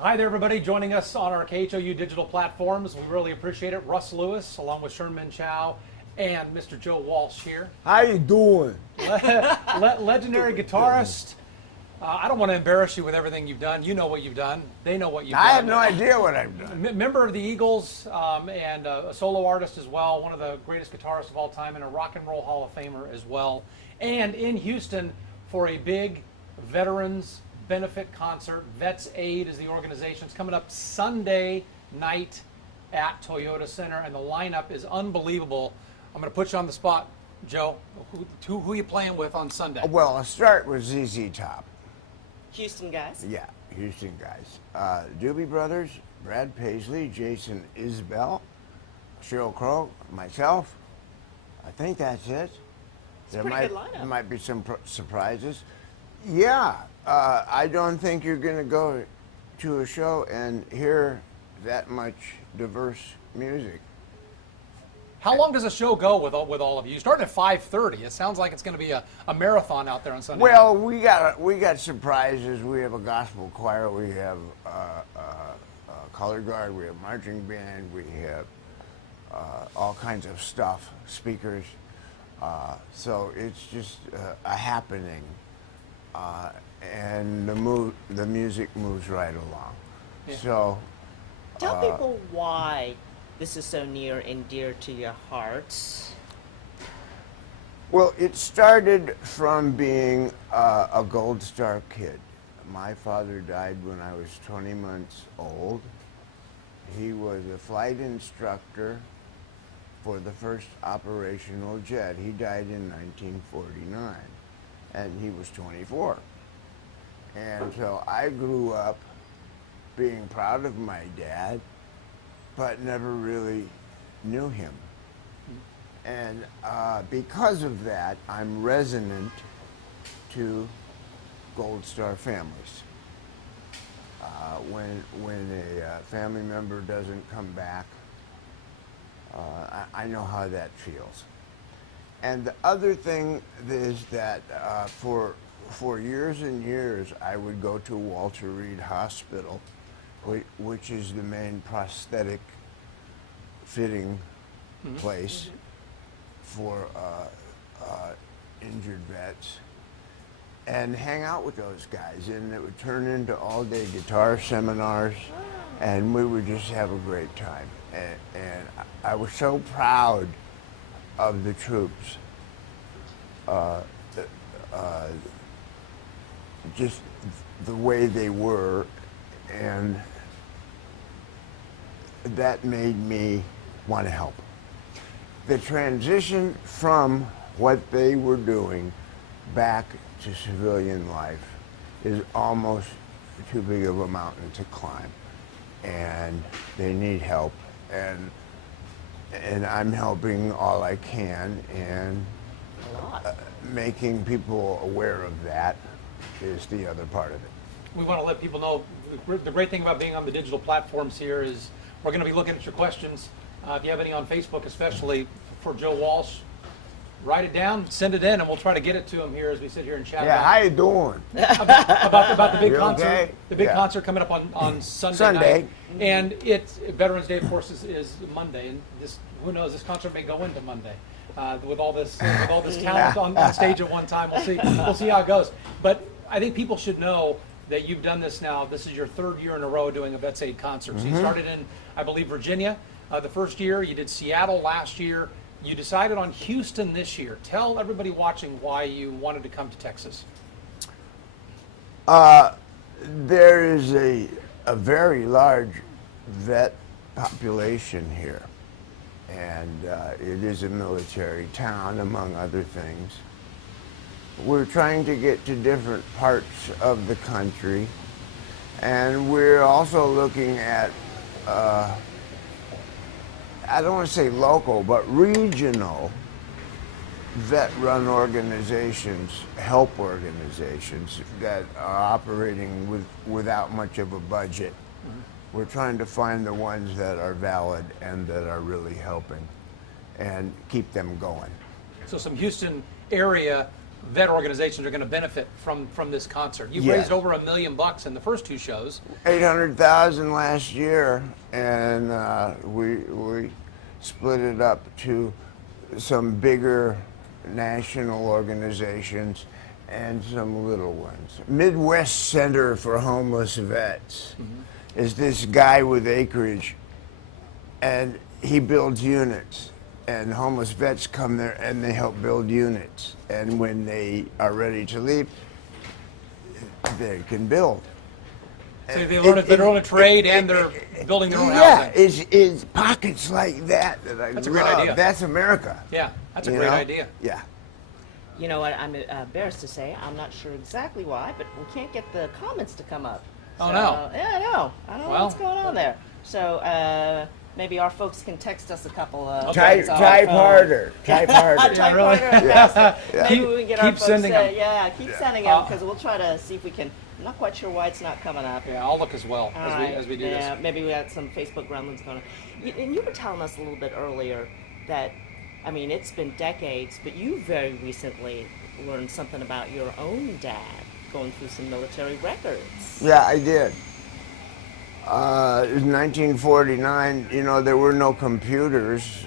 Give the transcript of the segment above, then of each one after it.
Hi there, everybody joining us on our KHOU digital platforms. We really appreciate it. Russ Lewis, along with Sherman Chow and Mr. Joe Walsh here. How you doing? Legendary guitarist. I don't want to embarrass you with everything you've done. You know what you've done. They know what you've done. I have no idea what I've done. Member of the Eagles and a solo artist as well. One of the greatest guitarists of all time and a rock and roll Hall of Famer as well. And in Houston for a big veterans benefit concert. VetsAid is the organization. It's coming up Sunday night at Toyota Center, and the lineup is unbelievable. I'm going to put you on the spot, Joe. Who are you playing with on Sunday? Well, I'll start with ZZ Top. Houston guys. Yeah, Houston guys. Doobie Brothers, Brad Paisley, Jason Isbell, Sheryl Crow, myself. I think that's it. It's a pretty good lineup. There might be some surprises. Yeah, I don't think you're going to go to a show and hear that much diverse music. How long does a show go with all of you? You start at 5:30. It sounds like it's going to be a marathon out there on Sunday. Well, we got surprises. We have a gospel choir. We have color guard. We have marching band. We have all kinds of stuff, speakers. So it's just a happening. And the music moves right along. Yeah. So Tell people why this is so near and dear to your hearts. well, it started from being a Gold Star kid. My father died when I was 20 months old. He was a flight instructor for the first operational jet. He died in 1949, and he was 24. And so I grew up being proud of my dad, but never really knew him. And because of that, I'm resonant to Gold Star families. When a family member doesn't come back, I know how that feels. And the other thing is that for years and years, I would go to Walter Reed Hospital, which is the main prosthetic fitting place for injured vets, and hang out with those guys. And it would turn into all-day guitar seminars, and we would just have a great time. And I was so proud of the troops. Just the way they were, and that made me want to help. The transition from what they were doing back to civilian life is almost too big of a mountain to climb, and they need help, and I'm helping all I can, and making people aware of that is the other part of it. We want to let people know the great thing about being on the digital platforms here is we're going to be looking at your questions. If you have any on Facebook, especially for Joe Walsh, write it down, send it in, and we'll try to get it to him here as we sit here and chat. Yeah, how you doing? About the big You concert, okay? the big Yeah. concert coming up on Sunday Sunday. night, and it's Veterans Day, of course, is Monday, and this, who knows, this concert may go into Monday. With all this talent on stage at one time, we'll see how it goes. But I think people should know that you've done this now. This is your third year in a row doing a VetsAid concert. So you started in, I believe, Virginia the first year. You did Seattle last year. You decided on Houston this year. Tell everybody watching why you wanted to come to Texas. There is a very large vet population here, and it is a military town, among other things. We're trying to get to different parts of the country, and we're also looking at, I don't want to say local, but regional vet-run organizations, help organizations that are operating without much of a budget. We're trying to find the ones that are valid and that are really helping and keep them going. So some Houston area vet organizations are going to benefit from this concert. You've Yes. raised over $1 million in the first 2 shows. 800,000 last year, and we split it up to some bigger national organizations and some little ones. Midwest Center for Homeless Vets is this guy with acreage, and he builds units. And homeless vets come there and they help build units. And when they are ready to leave, they can build. So they learn a trade and they're building their own Yeah, housing. it's pockets like that I That's a love. great idea. That's America. Yeah, that's a you great know? idea. Yeah. You know what? I'm embarrassed to say I'm not sure exactly why, but we can't get the comments to come up. Oh, So, no. Yeah, I know. I don't know Well. what's going on there. So maybe our folks can text us a couple of Type things on our phone. harder. Type harder. Type really? harder. Yes. Maybe Keep- we can get our keep folks sending them. Yeah, keep sending them because we'll try to see if we can. I'm not quite sure why it's not coming up. Yeah, I'll look as well All as right. we do yeah, this. maybe we had some Facebook gremlins going on. And you were telling us a little bit earlier that, I mean, it's been decades, but you very recently learned something about your own dad going through some military records. Yeah, I did. It was 1949. You know, there were no computers,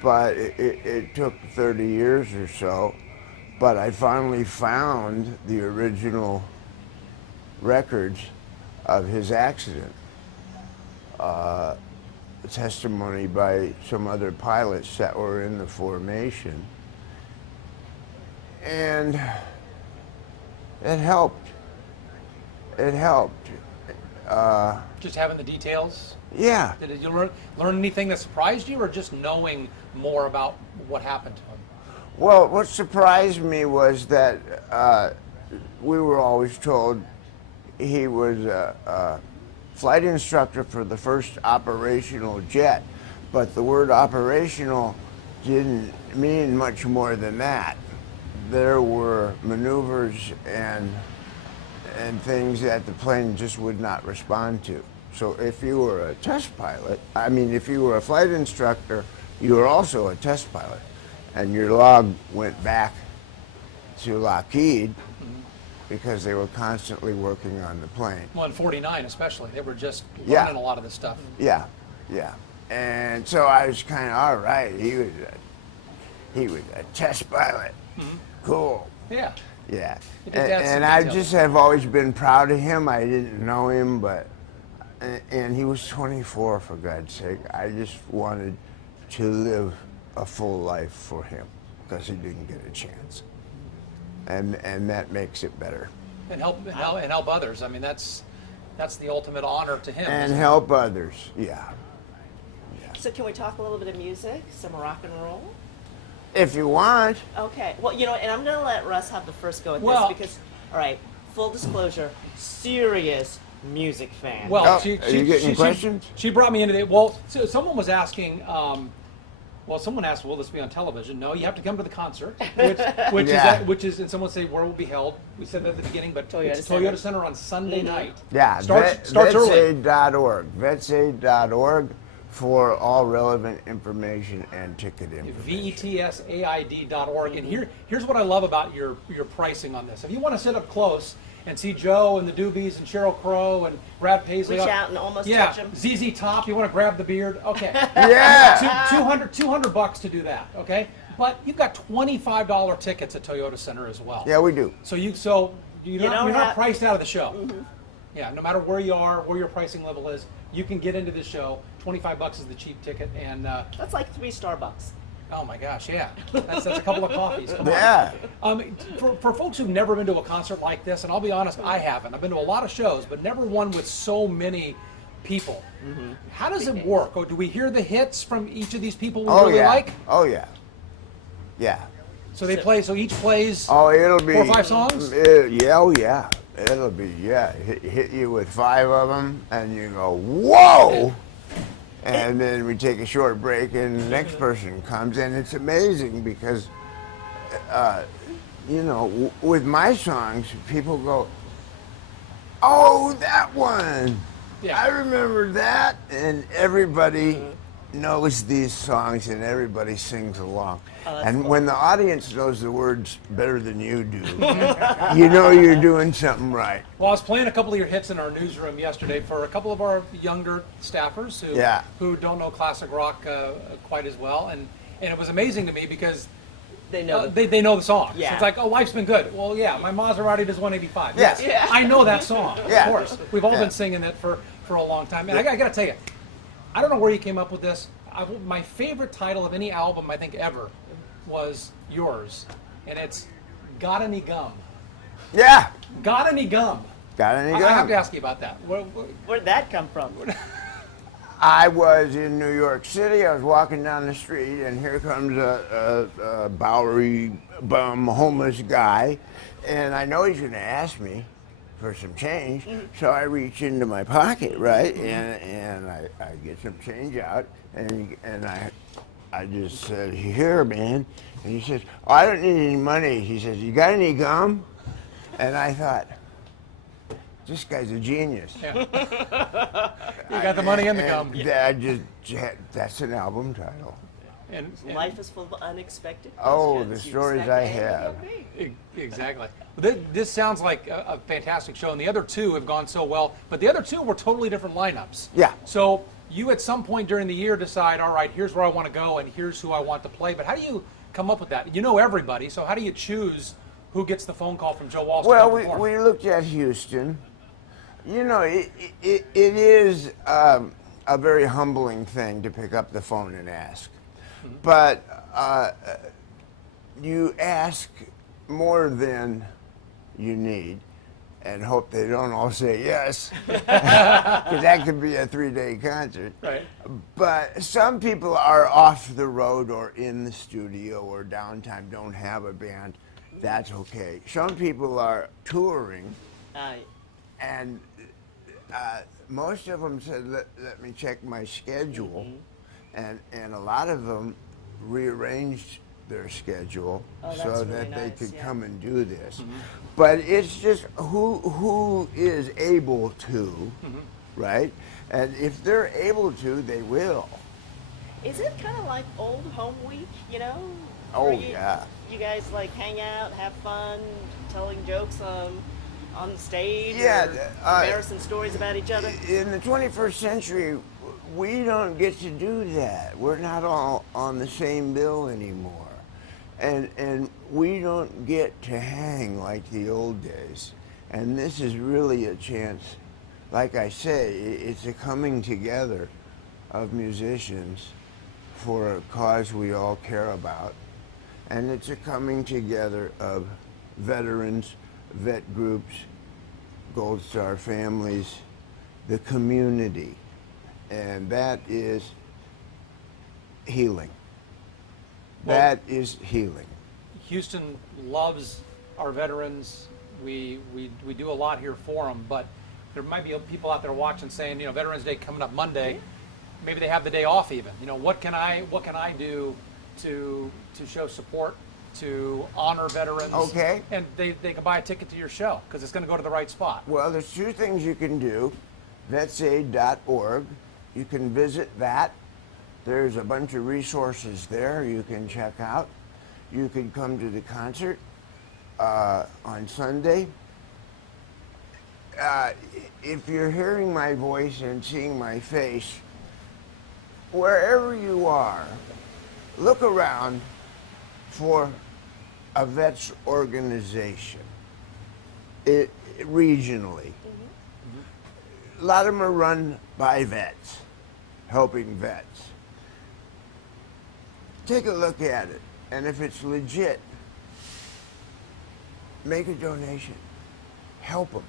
but it took 30 years or so. But I finally found the original records of his accident. Testimony by some other pilots that were in the formation. And it helped. It helped. Just having the details. Yeah. Did you learn anything that surprised you, or just knowing more about what happened to him? Well, what surprised me was that we were always told he was a flight instructor for the first operational jet, but the word operational didn't mean much more than that. There were maneuvers and things that the plane just would not respond to. So if you were a test pilot, if you were a flight instructor, you were also a test pilot. And your log went back to Lockheed because they were constantly working on the plane. Well, in '49 especially, they were just Yeah. learning a lot of this stuff. Yeah, yeah. And so I was kind of, all right, he was a test pilot. Cool. Yeah. Yeah. It just adds some And I detail. just have always been proud of him. I didn't know him, and he was 24, for God's sake. I just wanted to live a full life for him because he didn't get a chance. And that makes it better. And help others. I mean, that's the ultimate honor to him. And isn't it? help others, yeah. So can we talk a little bit of music, some rock and roll? If you want. Okay. Well, you know, and I'm going to let Russ have the first go at Well- this because, all right, full disclosure, serious music fan. Well, Oh, are you getting questions? She brought me into the. Well, so someone was asking. Someone asked, "Will this be on television?" No, you have to come to the concert, which is, and someone say where will be held. We said that at the beginning, but Toyota it's Center. Toyota Center on Sunday night. Yeah, starts early. VetsAid.org. VetsAid.org for all relevant information and ticket information. VetsAid.org. And here's what I love about your pricing on this. If you want to sit up close and see Joe and the Doobies and Sheryl Crow and Brad Paisley, Reach out and almost touch him. ZZ Top. You want to grab the beard? Okay. Yeah. $200 to do that. Okay. But you've got $25 tickets at Toyota Center as well. Yeah, we do. So you're don't not have- priced out of the show. Yeah, no matter where you are, where your pricing level is, you can get into the show. $25 is the cheap ticket, and That's like 3 Starbucks. oh my gosh, yeah, that's a couple of coffees. Come on. Yeah. For folks who've never been to a concert like this, and I'll be honest, I haven't. I've been to a lot of shows, but never one with so many people. How does it work? Or do we hear the hits from each of these people we really yeah. like? Oh, yeah. Yeah. So they play. So each plays. Oh, it'll be 4 or 5 songs? Yeah, oh yeah. It'll be hit you with 5 of them, and you go whoa, and then we take a short break, and the next person comes, and it's amazing because, with my songs, people go, oh, that one. Yeah. I remember that, and everybody knows these songs and everybody sings along. Oh, that's And cool. when the audience knows the words better than you do, you know you're doing something right. Well, I was playing a couple of your hits in our newsroom yesterday for a couple of our younger staffers who don't know classic rock quite as well, and it was amazing to me because They know. they know the song. Yeah. So it's like, oh, life's been good. Well, yeah, my Maserati does 185. Yeah. Yes, Yeah. I know that song. Yeah. Of course, we've all Yeah. been singing it for a long time. And I got to tell you, I don't know where you came up with this. My favorite title of any album I think ever was yours, and it's "Got Any Gum." Yeah. Got any gum? Got any I have gum? to ask you about that. Where'd that come from? I was in New York City. I was walking down the street, and here comes a Bowery bum, homeless guy, and I know he's going to ask me for some change. So I reach into my pocket, right, and I get some change out, and I just said, "Here, man," and he says, "Oh, I don't need any money." He says, "You got any gum?" And I thought, this guy's a genius. Yeah. You got the money and the gum. That's an album title. And Life is full of unexpected Oh, questions. the You stories expect I A, have. B. Exactly. This sounds like a fantastic show, and the other two have gone so well. But the other two were totally different lineups. Yeah. So you, at some point during the year, decide, all right, here's where I want to go, and here's who I want to play. But how do you come up with that? You know everybody, so how do you choose who gets the phone call from Joe Walsh? to Well, come perform? we looked at Houston. You know, it is a very humbling thing to pick up the phone and ask. But you ask more than you need and hope they don't all say yes, because that could be a 3-day concert. Right. But some people are off the road or in the studio or downtime, don't have a band. That's okay. Some people are touring, and most of them said, let me check my schedule. And a lot of them rearranged their schedule that's so really that they nice, could yeah. come and do this. But it's just who is able to, right? And if they're able to, they will. Is it kind of like old home week, you know? Oh, Where you, yeah. You guys like hang out, have fun, telling jokes on the stage, Yeah, or embarrassing stories about each other? In the 21st century, we don't get to do that. We're not all on the same bill anymore. And we don't get to hang like the old days. And this is really a chance, like I say, it's a coming together of musicians for a cause we all care about. And it's a coming together of veterans, vet groups, Gold Star families, the community. And that is healing. That is healing. Houston loves our veterans. We do a lot here for them, but there might be people out there watching saying, Veterans Day coming up Monday. Maybe they have the day off even. What can I do to show support, to honor veterans? Okay. And they can buy a ticket to your show because it's going to go to the right spot. Well, there's two things you can do. VetsAid.org. You can visit that. There's a bunch of resources there you can check out. You can come to the concert on Sunday. If you're hearing my voice and seeing my face, wherever you are, look around for a vets organization regionally. A lot of them are run by vets, helping vets. Take a look at it, and if it's legit, make a donation, help them.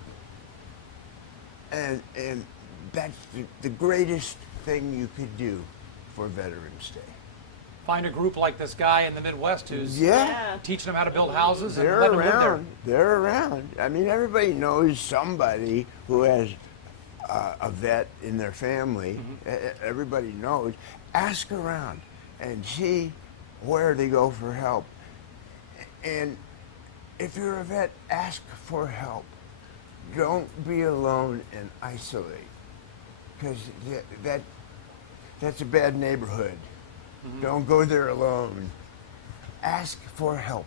And that's the greatest thing you could do for Veterans Day. Find a group like this guy in the Midwest who's Yeah. teaching them how to build houses and They're let them live there. around. They're around. I mean, everybody knows somebody who has a vet in their family. Everybody knows. Ask around and see where they go for help. And if you're a vet, ask for help. Don't be alone and isolate, because that's a bad neighborhood. Don't go there alone. Ask for help.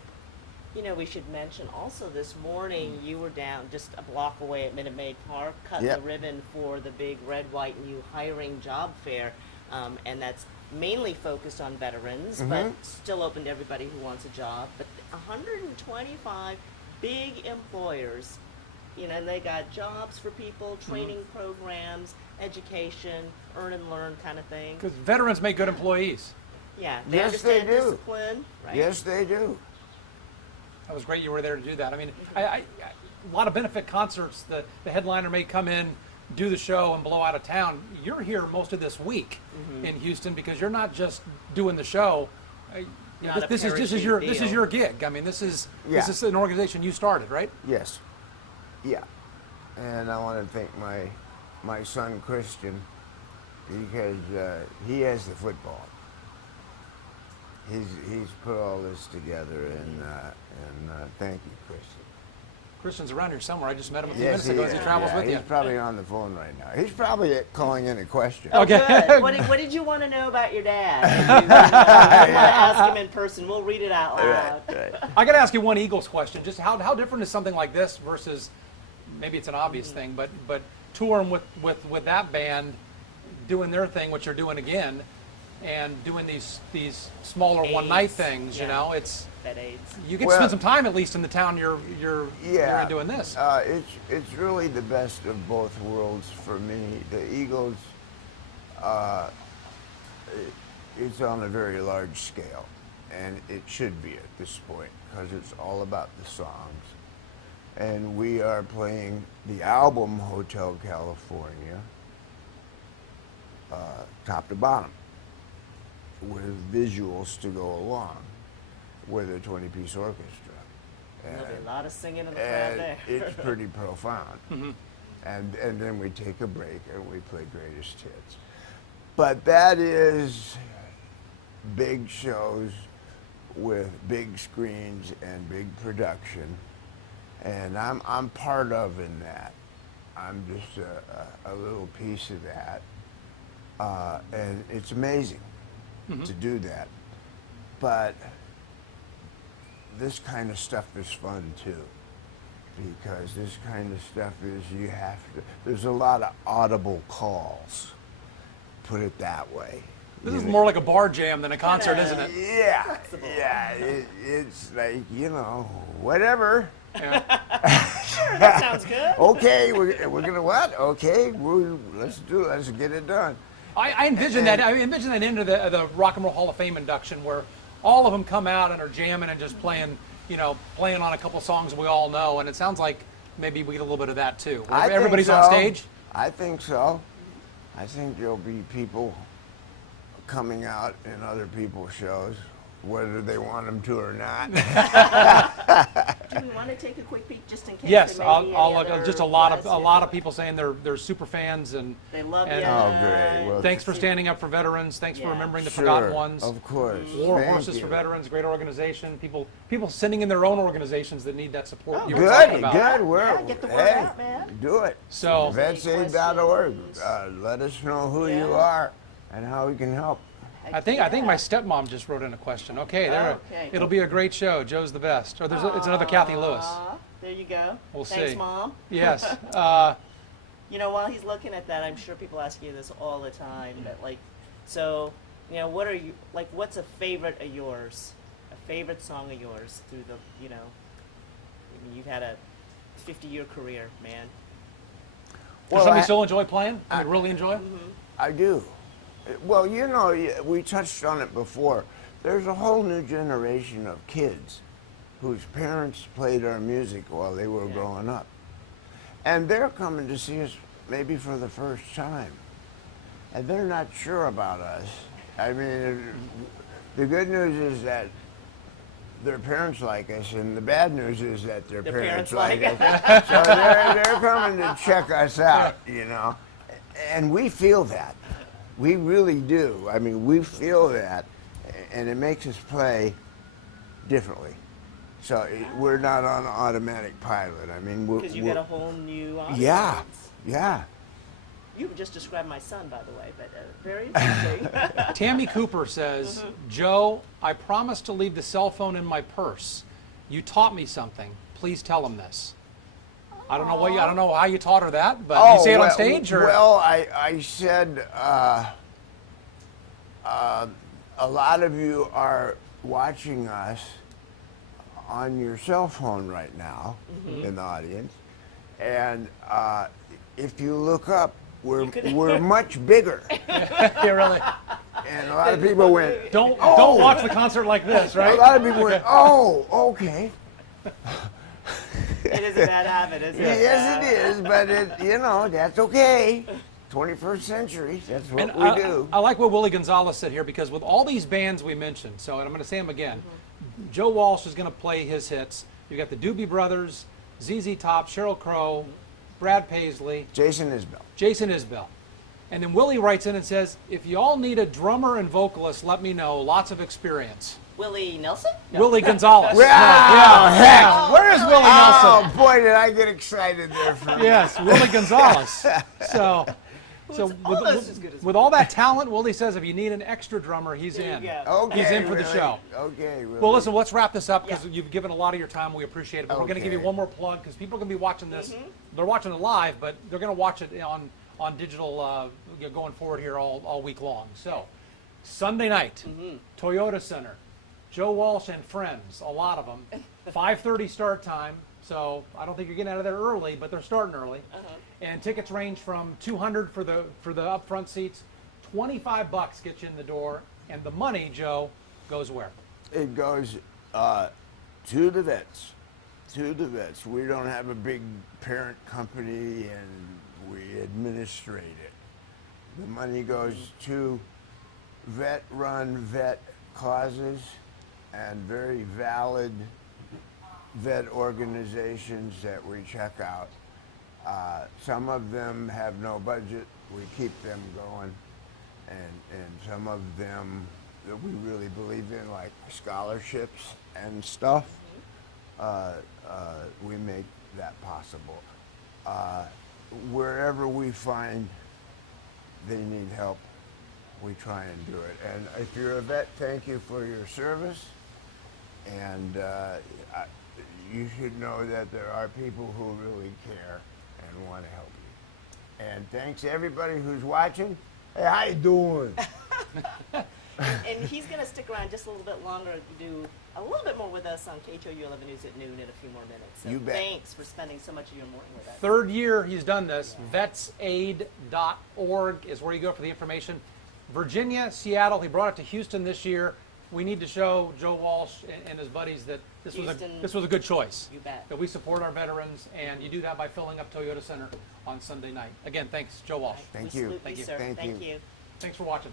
You know, we should mention also this morning you were down just a block away at Minute Maid Park cutting Yep. the ribbon for the big red, white, and you hiring job fair. And that's mainly focused on veterans, but still open to everybody who wants a job. But 125 big employers, you know, and they got jobs for people, training programs, education, earn and learn kind of thing. Because veterans make good employees. Yeah, they Yes, they understand do. discipline, right? Yes, they do. That was great you were there to do that. I mean, a lot of benefit concerts, the headliner may come in, do the show, and blow out of town. You're here most of this week in Houston because you're not just doing the show. Not a This is parachute deal. your gig. I mean, this is Yeah. an organization you started, right? Yes. Yeah. And I want to thank my son Christian because he has the football. He's put all this together, and thank you, Christian. Christian's around here somewhere. I just met him a few Yes, minutes ago as he travels with he's you. probably on the phone right now. He's probably calling in a question. Oh, Okay. good. What did you want to know about your dad? If you want to ask him in person, we'll read it out loud. Right. I got to ask you one Eagles question. Just how different is something like this versus maybe it's an obvious thing, but touring with that band, doing their thing, which you're doing again, and doing these smaller one night Aids, things. You yeah. know, it's VetsAid. you get to Well- spend some time at least in the town you're in doing this. It's really the best of both worlds for me. The Eagles, it's on a very large scale, and it should be at this point because it's all about the songs. And we are playing the album Hotel California, top to bottom, with visuals to go along, with a 20-piece orchestra. There'll be And- a lot of singing in the crowd and there. it's pretty profound. And then we take a break and we play greatest hits. But that is big shows with big screens and big production, and I'm part of in that. I'm just a little piece of that, and it's amazing to do that. But this kind of stuff is fun too, because this kind of stuff is there's a lot of audible calls, put it that way. This is more like a bar jam than a concert, isn't it? Yeah, Flexible. yeah, it's like, whatever. Yeah. That sounds good. Okay, we're gonna what? Okay, let's get it done. I envision that. I envision that into the Rock and Roll Hall of Fame induction where all of them come out and are jamming and just playing on a couple songs we all know. And it sounds like maybe we get a little bit of that too. Where I think everybody's on so. stage. I think so. I think there'll be people coming out in other people's shows, whether they want them to or not. Do we want to take a quick peek just in case? Yes, there may be I'll any look. other Just a lot questions? of people saying they're super fans and They love you. and, Oh, great. Well, thanks for standing up for veterans. Thanks for Yeah. remembering the Sure, forgotten ones. Of course. War Thank Horses you. for Veterans, great organization. People sending in their own organizations that need that support. Oh, you were talking Good, about. good. Yeah, get the word out, man. Do it. So- VetsAid.org. Questions. Let us know who Yeah. you are and how we can help. I think my stepmom just wrote in a question. Okay, there. Okay. It'll be a great show. Joe's the best. Or it's another Kathy Lewis. Aw, there you go. We'll Thanks, see. Mom. Yes. You know, while he's looking at that, I'm sure people ask you this all the time. But what are you like? What's a favorite of yours? A favorite song of yours through the, I mean, you've had a 50-year career, man. Does somebody still enjoy playing? I mean, really enjoy it? I do. Well, we touched on it before. There's a whole new generation of kids whose parents played our music while they were growing up. And they're coming to see us maybe for the first time. And they're not sure about us. I mean, the good news is that their parents like us, and the bad news is that their parents like us. So they're coming to check us out, And we feel that. We really do. I mean, we feel that, and it makes us play differently. So we're not on automatic pilot. I mean, Because you got a whole new audience. yeah. You just described my son, by the way, but very interesting. Tammy Cooper says, Joe, I promised to leave the cell phone in my purse. You taught me something. Please tell him this. I don't know I don't know how you taught her that, but you say it on stage, or Well, I said a lot of you are watching us on your cell phone right now in the audience, and if you look up, we're much bigger. yeah, really. And a lot of people went, Don't watch the concert like this, right? a lot of people went, oh, okay. It is a bad habit, isn't it? Yes, it is, but that's okay. 21st century, that's what And we do. I like what Willie Gonzalez said here, because with all these bands we mentioned, and I'm going to say them again, Joe Walsh is going to play his hits. You got the Doobie Brothers, ZZ Top, Sheryl Crow, Brad Paisley, Jason Isbell. And then Willie writes in and says, if you all need a drummer and vocalist, let me know. Lots of experience. Willie Nelson? No. Willie Gonzalez. Wow, heck. Where is Willie Nelson? Oh, boy, did I get excited there for a minute. Yes, Willie Gonzalez. So almost as good as with all that talent, Willie says if you need an extra drummer, he's There in. you go. Okay, He's in for the really? show. Okay, really. Well, listen, let's wrap this up because Yeah. you've given a lot of your time. We appreciate it. But we're going to give you Okay. one more plug because people are going to be watching this. They're watching it live, but they're going to watch it on digital going forward here all week long. So, Sunday night, Toyota Center, Joe Walsh and friends, a lot of them. 5:30 start time. So I don't think you're getting out of there early, but they're starting early. And tickets range from $200 for the upfront seats, $25 gets you in the door, and the money, Joe, goes where? It goes to the vets. To the vets. We don't have a big parent company, and we administrate it. The money goes to vet-run vet causes and very valid vet organizations that we check out. Some of them have no budget. We keep them going. And some of them that we really believe in, like scholarships and stuff, we make that possible. Wherever we find they need help, we try and do it. And if you're a vet, thank you for your service. And you should know that there are people who really care and want to help you. And thanks to everybody who's watching. Hey, how you doing? And he's going to stick around just a little bit longer to do a little bit more with us on KTOU 11 News at noon in a few more minutes. So You bet. Thanks for spending so much of your morning with us. Third year he's done this. VetsAid.org is where you go for the information. Virginia, Seattle, he brought it to Houston this year. We need to show Joe Walsh and his buddies that this was a good choice. You bet. That we support our veterans, and you do that by filling up Toyota Center on Sunday night. Again, thanks, Joe Walsh. Thank We you. salute Thank you. sir. Thank you. you. Thanks for watching.